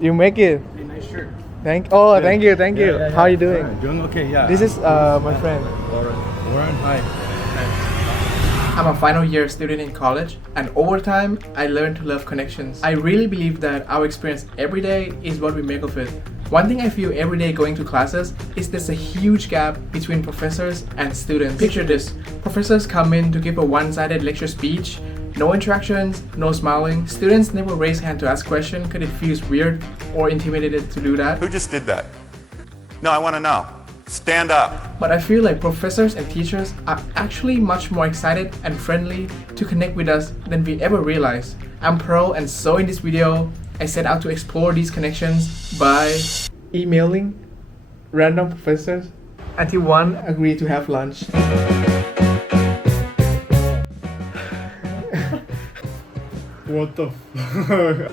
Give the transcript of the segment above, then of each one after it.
You make it. Hey, nice shirt. Thank you. Yeah. How are you doing? Doing okay, yeah. This is my friend. Warren, hi. I'm a final year student in college, and over time, I learned to love connections. I really believe that our experience every day is what we make of it. One thing I feel every day going to classes is there's a huge gap between professors and students. Picture this: professors come in to give a one-sided lecture speech, no interactions, no smiling. Students never raise hand to ask questions because it feels weird or intimidated to do that. Who just did that? No, I want to know. Stand up. But I feel like professors and teachers are actually much more excited and friendly to connect with us than we ever realized. I'm Pro, and so in this video, I set out to explore these connections by emailing random professors until one agreed to have lunch. What the fuck?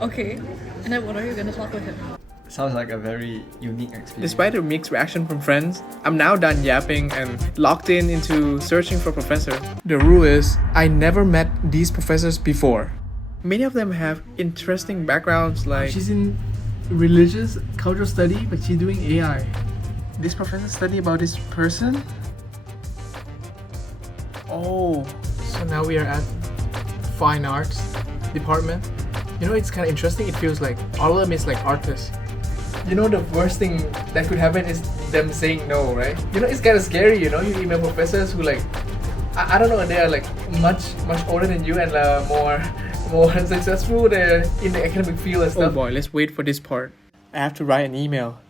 Okay, and then what are you gonna talk with him? Sounds like a very unique experience. Despite a mixed reaction from friends, I'm now done yapping and locked into searching for professor. The rule is, I never met these professors before. Many of them have interesting backgrounds, like she's in religious cultural study, but she's doing AI. This professor study about this person? Oh, so now we are at fine arts department. You know, it's kind of interesting. It feels like all of them is like artists. You know, the worst thing that could happen is them saying no, right? You know, it's kind of scary, you know, you email professors who like, I don't know, they are like much older than you and more successful in the academic field and stuff. Oh boy, let's wait for this part. I have to write an email.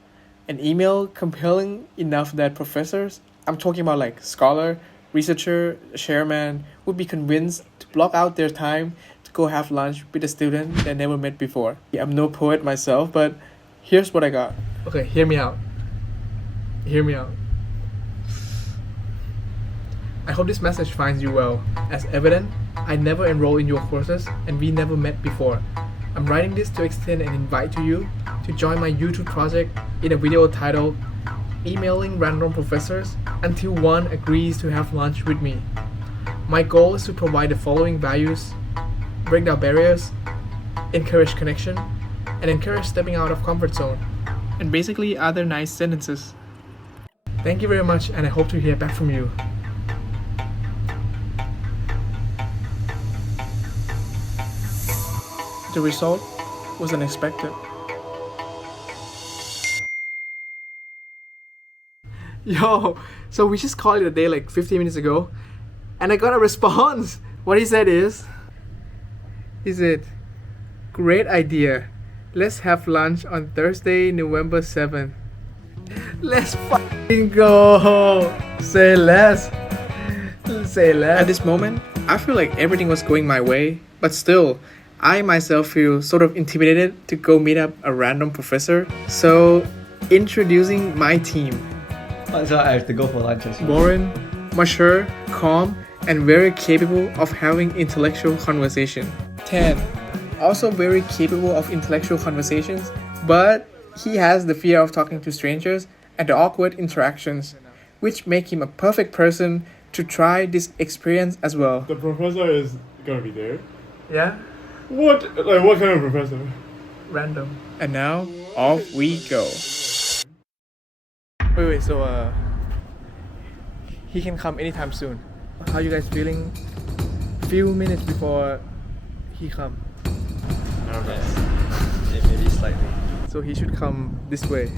An email compelling enough that professors, I'm talking about like scholar, researcher, chairman, would be convinced to block out their time to go have lunch with a student they never met before. I'm no poet myself, but here's what I got. Okay, hear me out. I hope this message finds you well. As evident, I never enrolled in your courses and we never met before. I'm writing this to extend an invite to you to join my YouTube project in a video titled Emailing Random Professors until one agrees to have lunch with me. My goal is to provide the following values: break down barriers, encourage connection, and encourage stepping out of comfort zone, and basically other nice sentences. Thank you very much, and I hope to hear back from you. The result was unexpected. Yo, so we just called it a day like 15 minutes ago, and I got a response. What he said is it, great idea. Let's have lunch on Thursday, November 7th. Let's fucking go. Say less. At this moment, I feel like everything was going my way, but still, I myself feel sort of intimidated to go meet up a random professor. So, introducing my team. So I have to go for lunch as well. Warren, mature, calm, and very capable of having intellectual conversation. 10. Also very capable of intellectual conversations, but he has the fear of talking to strangers and the awkward interactions, which make him a perfect person to try this experience as well. The professor is gonna be there. Yeah? What? Like, what kind of professor? Random. And now, off we go. Wait, so he can come anytime soon. How you guys feeling? Few minutes before he come. Nervous. Maybe slightly. So he should come this way.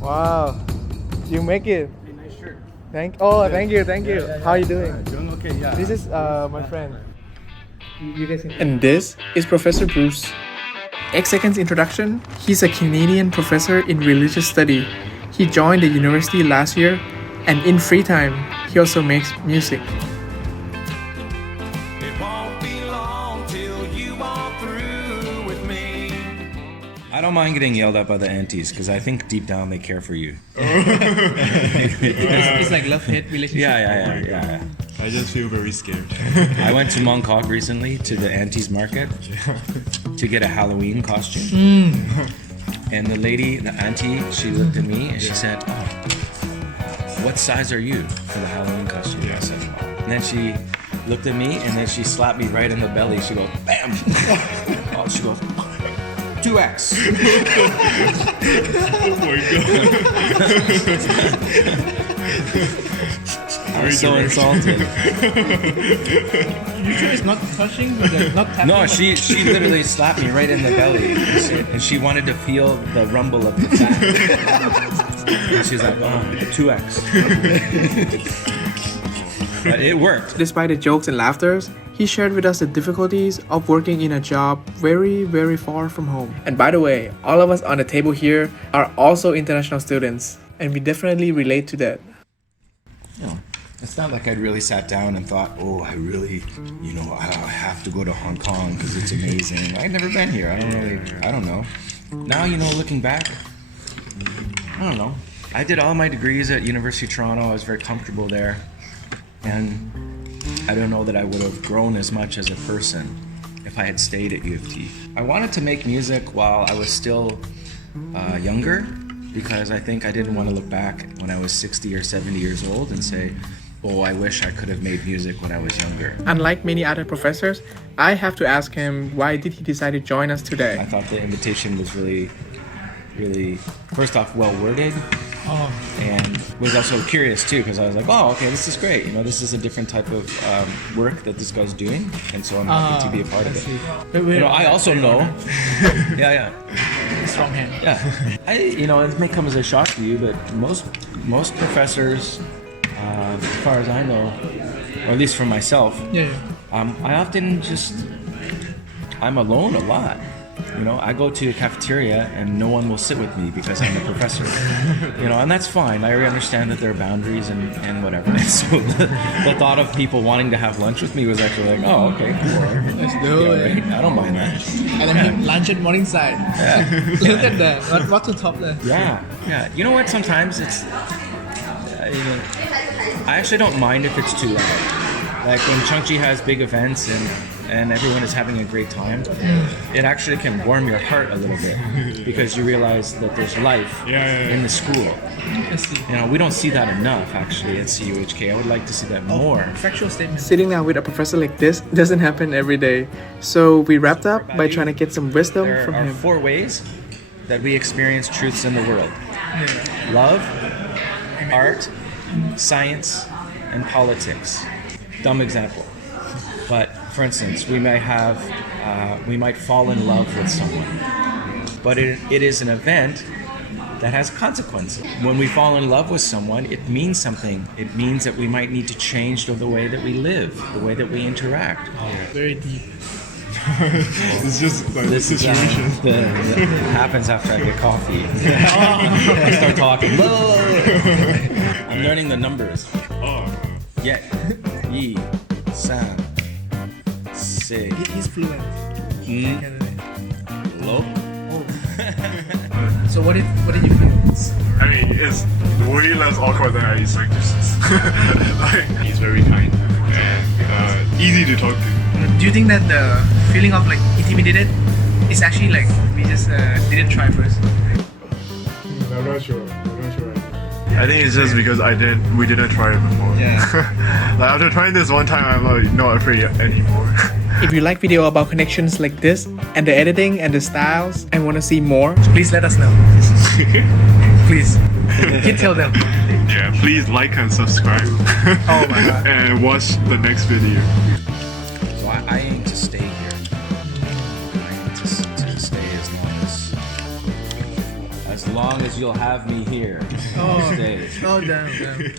Wow. You make it. Hey, nice shirt. Thank you. How are you doing? Doing okay, yeah. This is my friend. You guys can... And this is Professor Bruce. X seconds introduction. He's a Canadian professor in religious study. He joined the university last year, and in free time, he also makes music. It won't be long till you walk through with me. I don't mind getting yelled at by the aunties because I think deep down they care for you. It's like love-hate relationship. Yeah. I just feel very scared. I went to Mongkok recently to the aunties market to get a Halloween costume. And the auntie, she looked at me and she said, "Oh, what size are you for the Halloween costume?" I said, and then she looked at me and then she slapped me right in the belly. She goes, "Bam!" Oh, she goes, 2x. Oh my god. I was so insulted. You sure it's not touching? Not tapping? No, she literally slapped me right in the belly, and she wanted to feel the rumble of the fat. And she's like, oh, 2x. But it worked. Despite the jokes and laughters, he shared with us the difficulties of working in a job very, very far from home. And by the way, all of us on the table here are also international students, and we definitely relate to that. You know, it's not like I'd really sat down and thought, oh, I really, I have to go to Hong Kong because it's amazing. I've never been here. I don't know. Now, looking back, I don't know. I did all my degrees at University of Toronto. I was very comfortable there. And I don't know that I would have grown as much as a person if I had stayed at U of T. I wanted to make music while I was still younger, because I think I didn't want to look back when I was 60 or 70 years old and say, oh, I wish I could have made music when I was younger. Unlike many other professors, I have to ask him, why did he decide to join us today? I thought the invitation was really, first off, well worded. And was also curious too, because I was like, oh, okay, this is great. This is a different type of work that this guy's doing, and so I'm happy to be a part of it. I also know. yeah. Strong hand. Yeah. It may come as a shock to you, but most professors, as far as I know, or at least for myself, I often I'm alone a lot. I go to the cafeteria and no one will sit with me because I'm a professor. And that's fine. I understand that there are boundaries and whatever. And so the thought of people wanting to have lunch with me was actually like, oh, okay, cool. Let's do it. Right? I don't mind that. And then lunch at Morningside. Yeah. Look at that. What's on top there? Yeah. You know what? Sometimes it's, I actually don't mind if it's too loud. Like when Chungchi has big events and everyone is having a great time, it actually can warm your heart a little bit because you realize that there's life in the school. We don't see that enough actually at CUHK. I would like to see that more. Factual statement. Sitting down with a professor like this doesn't happen every day. So we wrapped up by trying to get some wisdom from him. There are 4 ways that we experience truths in the world. Love, art, science, and politics. Dumb example. But for instance, we might fall in love with someone, but it is an event that has consequences. When we fall in love with someone, it means something. It means that we might need to change the way that we live, the way that we interact. Very deep. It's just like This the is situation. it happens after I get coffee. I start talking. I'm learning the numbers. Oh. Yet, yi, san, se, He's fluent. lo. So what did you feel? I mean, it's way less awkward than I expected. Like, he's very kind and easy to talk to. Do you think that the feeling of intimidated is actually we just didn't try first? I'm not sure. I think it's just because we didn't try it before. Yeah. After trying this one time, I'm not afraid anymore. If you like video about connections like this and the editing and the styles and want to see more, please let us know. Please. You tell them. Yeah, please like and subscribe. Oh my god. And watch the next video. So I aim to stay here. I aim to stay as long as you'll have me here. Oh. Stay. Oh damn.